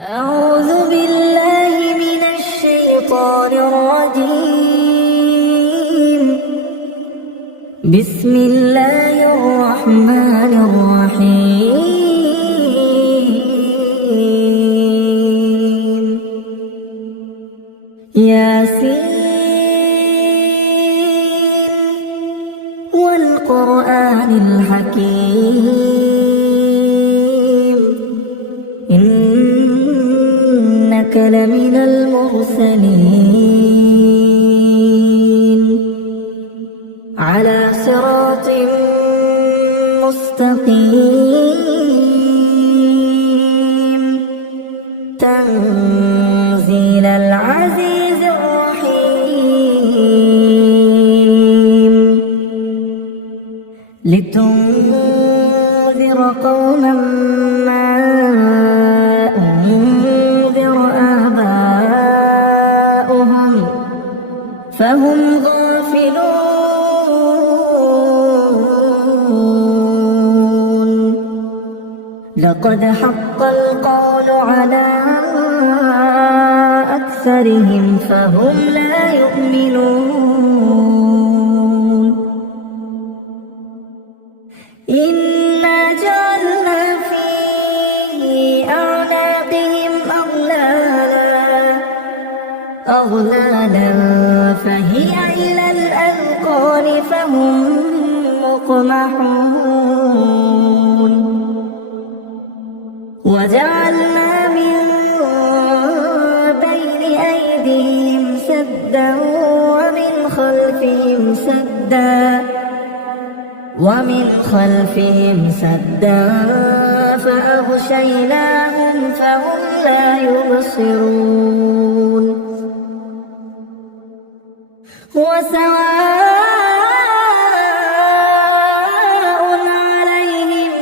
أعوذ بالله من الشيطان الرجيم. بسم الله الرحمن الرحيم. ياسين والقرآن الحكيم، إنك لمن المرسلين على صراط مستقيم، تنزيل العزيز الرحيم، لتنذر قوما ما أنذر آباؤهم فهم غافلون. لقد حق القول على أكثرهم فهم لا يؤمنون. إنا جعلنا في أعناقهم أغلالا فهي إلى الأذقان فهم مقمحون. وجعلنا من بين أيديهم سدا ومن خلفهم سدا فأغشيناهم فهم لا يبصرون. وسواء عليهم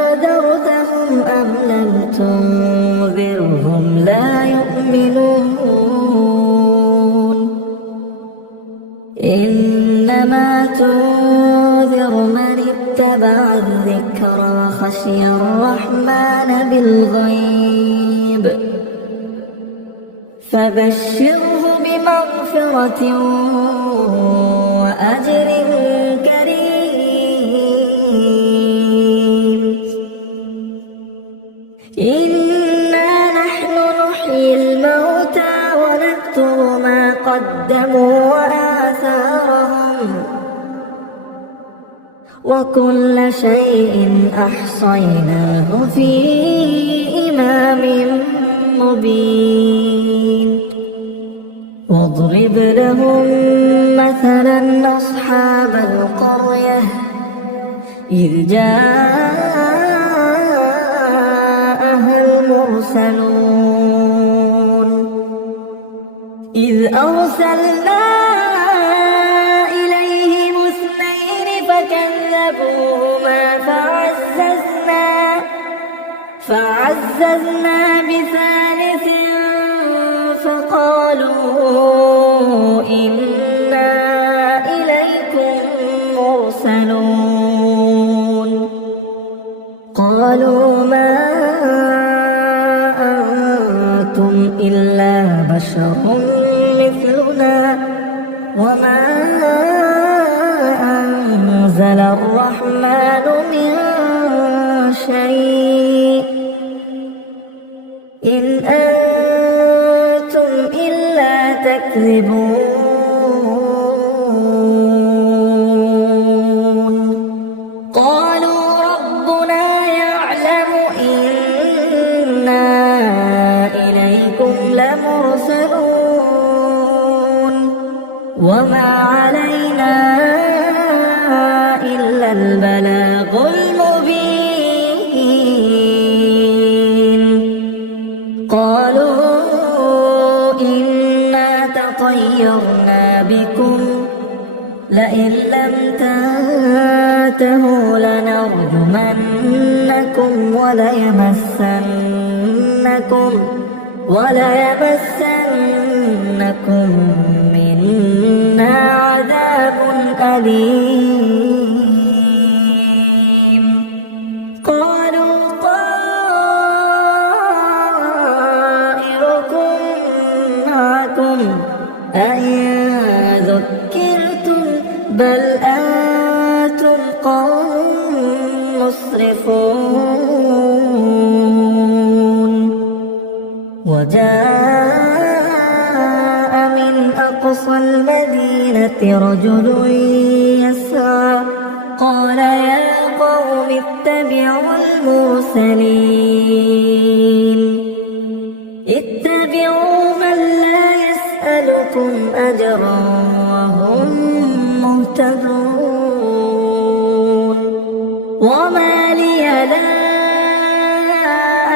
أنذرتهم أم لم تنذرهم لا يؤمنون. إنما تنذر من اتبع الذكر وخشي الرحمن بالغيب، فبشره بمغفرة وأجر كريم. إنا نحن نحيي الموتى ونكتب ما قدموا وآثارهم، وكل شيء أحصيناه في إمام مبين. واضرب لهم مثلا أصحاب القرية إذ جاءها المرسلون إذ أرسلنا إليهم اثنين فكذبوهما فعززنا بثالث فقالوا إنا إليكم مرسلون. قالوا ما أنتم إلا بشر مثلنا وما أنزل الرحمن من شيء إن أنتم إلا تكذبون. قالوا ربنا يعلم إنا إليكم لمرسلون وما علينا إلا البلاغ المبين. قالوا إنا تطيرنا بكم لئن لم تنتهوا لنرجمنكم وليمسنكم منا عذاب أليم. مسرفون وجاء من أقصى المدينة رجل يسعى قال يا قوم اتبعوا المرسلين اتبعوا من لا يسألكم أجرا وهم مهتدون وما لي لا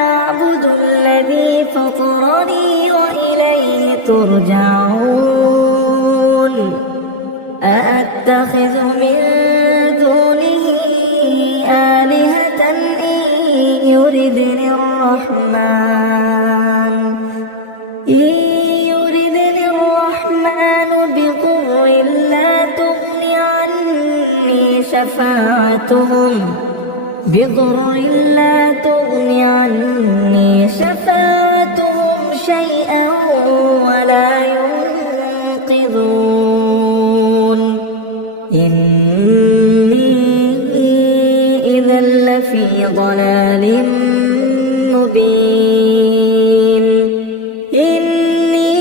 أعبد الذي فطرني وإليه ترجعون أأتخذ من دونه آلهة إن يردني الرحمن بضر لا تغن عني شفاعتهم شيئا ولا ينقذون إني إذا لفي ضلال مبين إني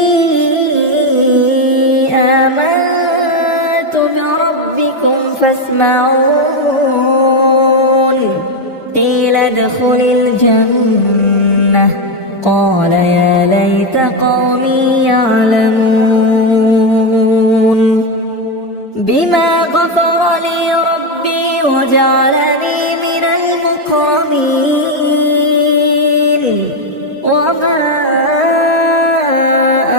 آمنت بربكم فاسمعون قيل ادخل الجنة قال يا ليت قومي يعلمون بما غفر لي ربي وجعلني من المكرمين وما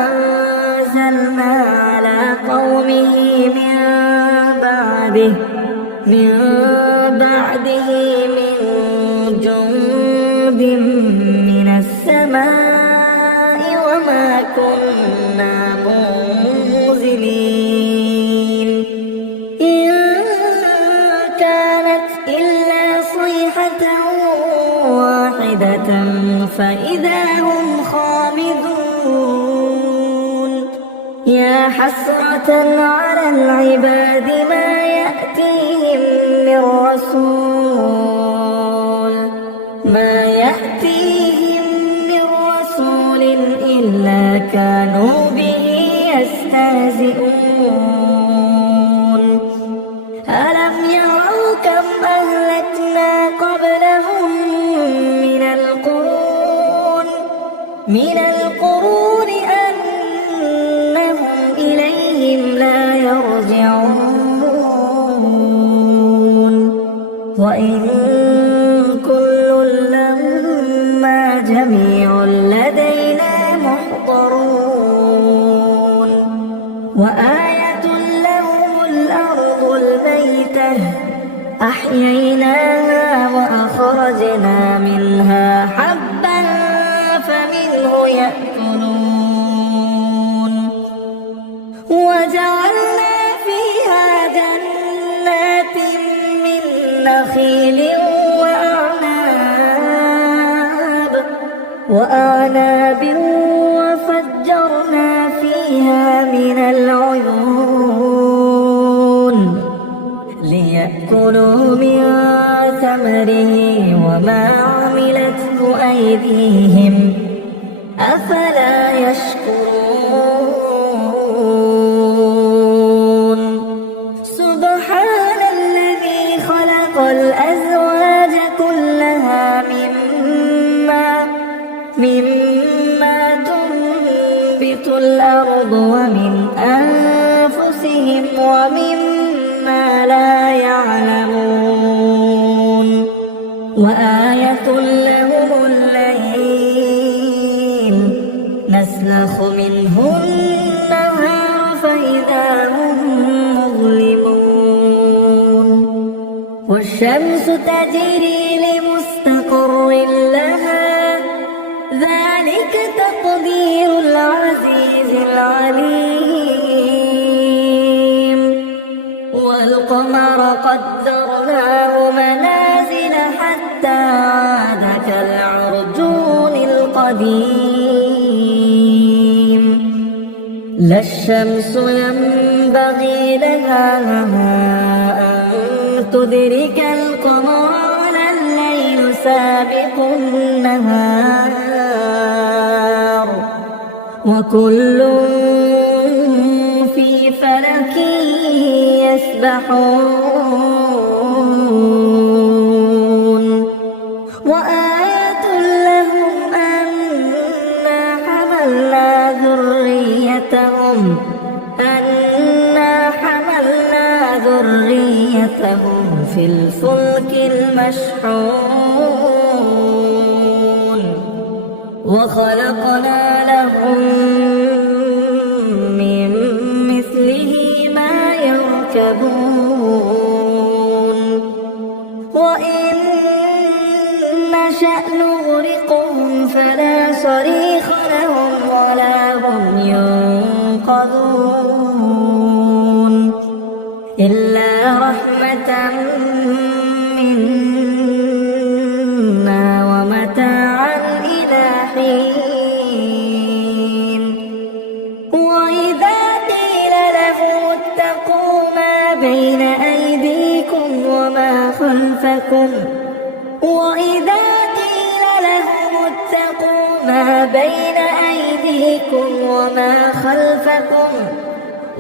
أنزلنا على قومه من بعده من جند من السماء وما كنا منزلين إن كانت إلا صيحة واحدة فإذا هم خامدون يا حسرة على العباد ما يأتيهم من رسول إلا كانوا به يستهزئون ألم يروا كم أهلكنا قبلهم من القرون أنهم إليهم لا يرجعون وإن كل لما جميع لدينا محضرون وآية لهم الأرض الميتة أحييناها وأخرجنا منها حبا فمنه يأكلون وجعلنا فيها جنات من نخيل وأعناب وفجرنا فيها من العيون ليأكلوا من ثمره وما عملته أيديهم أفلا يشكرون سبحان الذي خلق الأزواج كلها مما تنبت الأرض ومن أنفسهم ومما لا يعلمون وآية لهم الليل نسلخ منه النهار فإذا هم مظلمون والشمس تجري لمستقر لها ذلك تقدير العزيز العليم والقمر قدرناه منازل حتى عاد كالعرجون القديم لا الشمس ينبغي لها أن تدرك القمر ولا الليل سابقوا النهار وكل في فلك يسبحون وآية لهم أنا حملنا ذريتهم في الفلك المشحون وخلقنا لهم من مثله ما يركبون وإن نشأ نغرقهم فلا صريخ لهم ولا هم ينقذون إلا رحمة منا ومتاعا إلى حين وإذا قيل لهم اتقوا ما بين أيديكم وما خلفكم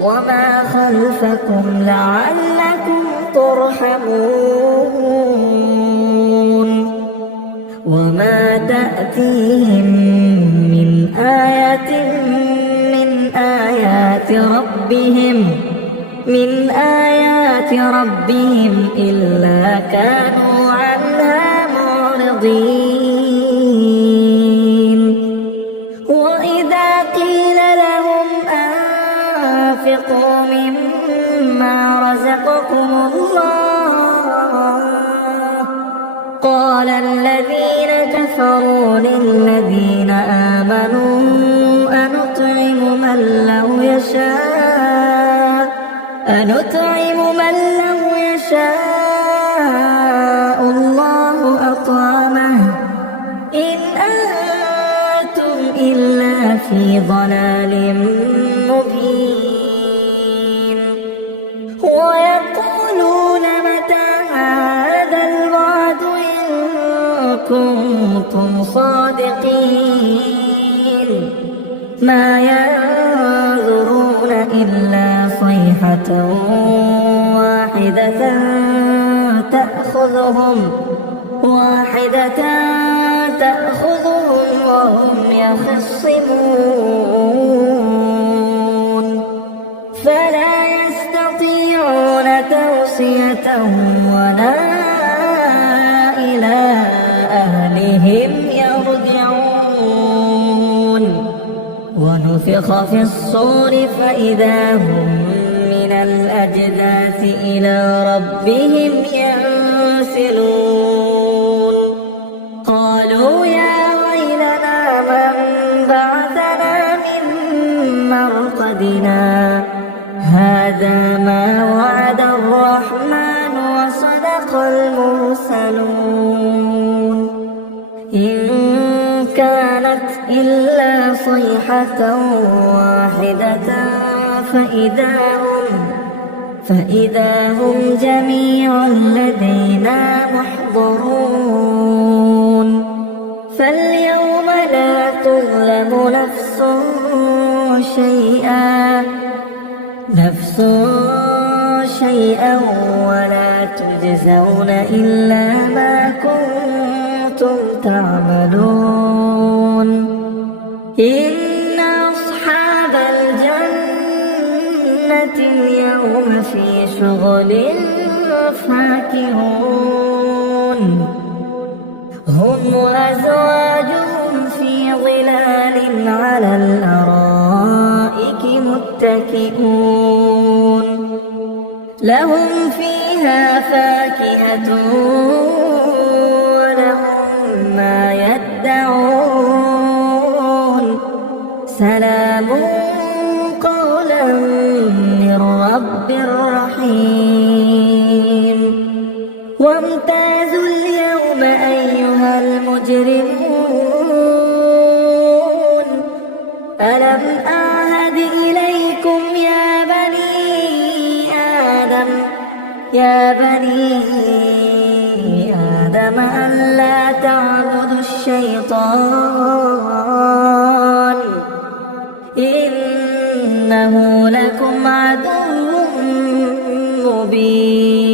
وما خلفكم لعلكم ترحمون وما تأتيهم من آية من آيات ربهم إلا كانوا عنها معرضين وإذا قيل لهم أنفقوا مما رزقكم الله قال الذين كفروا للذين آمنوا أنطعم من لو يشاء الله أطعمه إن أنتم إلا في ضلال مبين ويقولون متى هذا الوعد إن كنتم صادقين ما ينظرون إلا صيحة واحدة تأخذهم وهم يخصمون فلا يستطيعون توصية ولا إلى أهلهم يرجعون ونفخ في الصور فإذا هم من الأجداث إلى ربهم ينسلون قالوا يا ويلنا من بعثنا من مرقدنا هذا ما وعد الرحمن وصدق المرسلون إن كانت إلا صيحة واحدة فإذا هم جميع لدينا محضرون فاليوم لا تظلم نفس شيئا ولا تجزون إلا ما كنتم تعملون إن أصحاب الجنة اليوم في شغل فاكهون هم وأزواجهم في ظلال على الأرائك متكئون لهم فيها فاكهة ولهم ما يدعون سلام قولا من رب رحيم وامتازوا اليوم أيها المجرمون ألم أعهد إليكم يا بني آدم أن لا الشيطان إنه لكم عدو مبين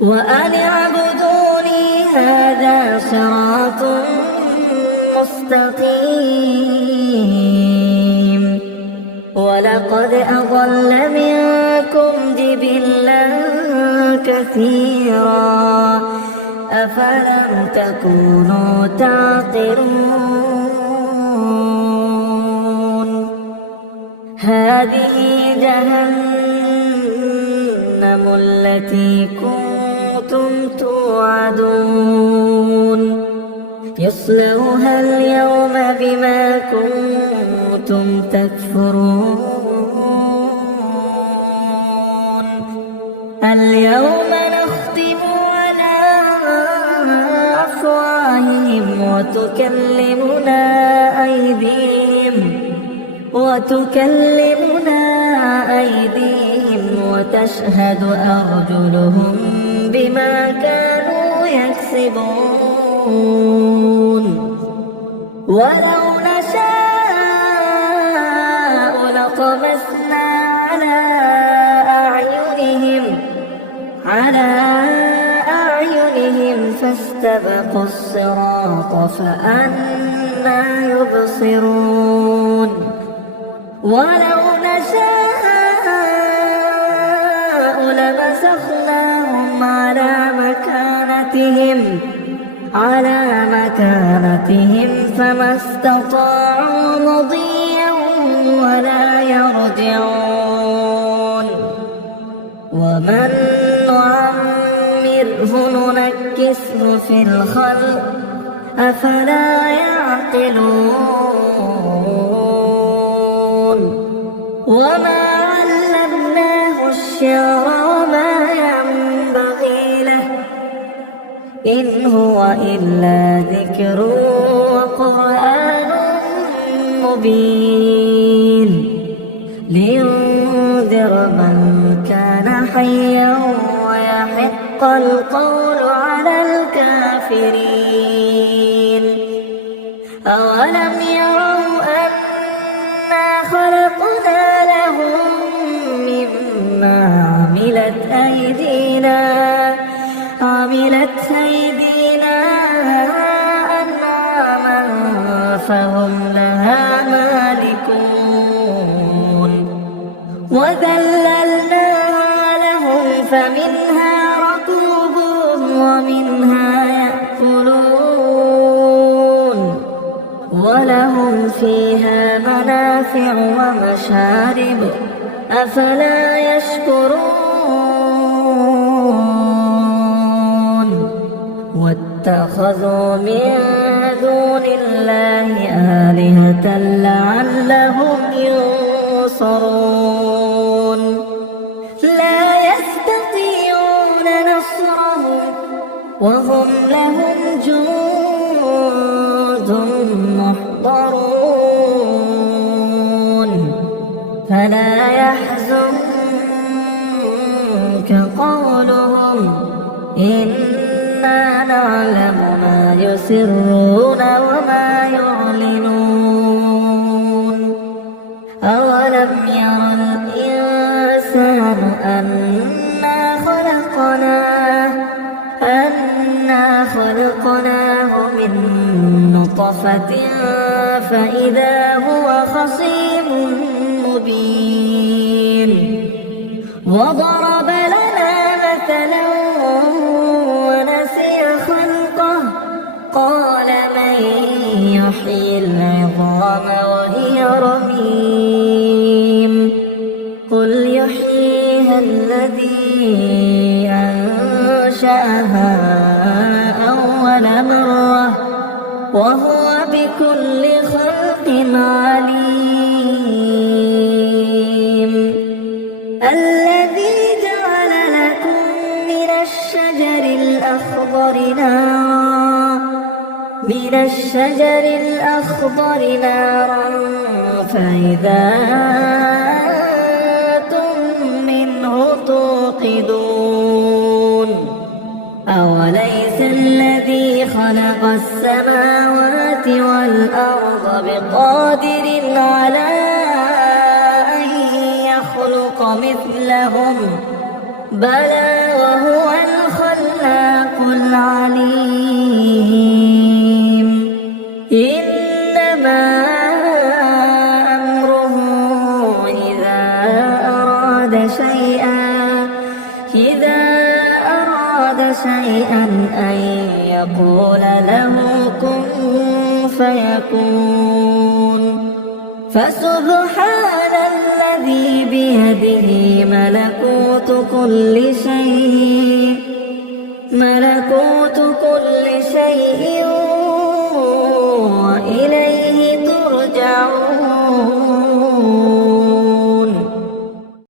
وأن اعبدوني هذا صراط مستقيم ولقد أضل منكم جبلا كثيرا أفلم تكونوا تعقلون هذه جهنم التي كنتم توعدون يصلوها اليوم بما كنتم تكفرون اليوم نختم على أفواههم وتكلمنا أيديهم وتشهد أرجلهم بما كانوا يكسبون ولو نشاء لطمسنا على أعينهم فاستبقوا الصراط فأنى يبصرون ولو نشاء لمسخناهم على مكانتهم فما استطاعوا مضيا ولا يرجعون ومن نعمره ننكسه في الخلق أفلا يعقلون وما علمناه الشعر وما ينبغي له إن هو إلا ذكر وقرآن مبين لينذر من كان حيا ويحق القول على الكافرين أولم يروا أنا خلقنا لهم مما عملت أيدينا أنعاما فهم لها مالكون وذللناها لهم فمنها ركوبهم ومنها يأكلون ولهم فيها منافع ومشارب أفلا يشكرون واتخذوا من دون الله آلهة لعلهم ينصرون لا يستطيعون نصرهم وهم لهم جند محضرون فلا يحزنك قولهم إنا نعلم ما يسرون وما يعلنون أولم ير الإنسان أنا خلقناه من نطفة فإذا هو خصيم مبين وضرب لنا مثلا ونسي خلقه قال من يحيي العظام وهي رميم قل يحييها الذي أنشأها أول مرة وهو بكل خلق عليم الذي جعل لكم من الشجر الأخضر نارا فإذا أنتم منه توقدون أوليس الذي خلق السماوات والأرض بقادر على أن يخلق مثلهم بلى وهو الخلاق العليم إنما أمره إذا أراد شيئا أن يقول له كن فيكون فسبحان الذي بيده ملكوت كل شيء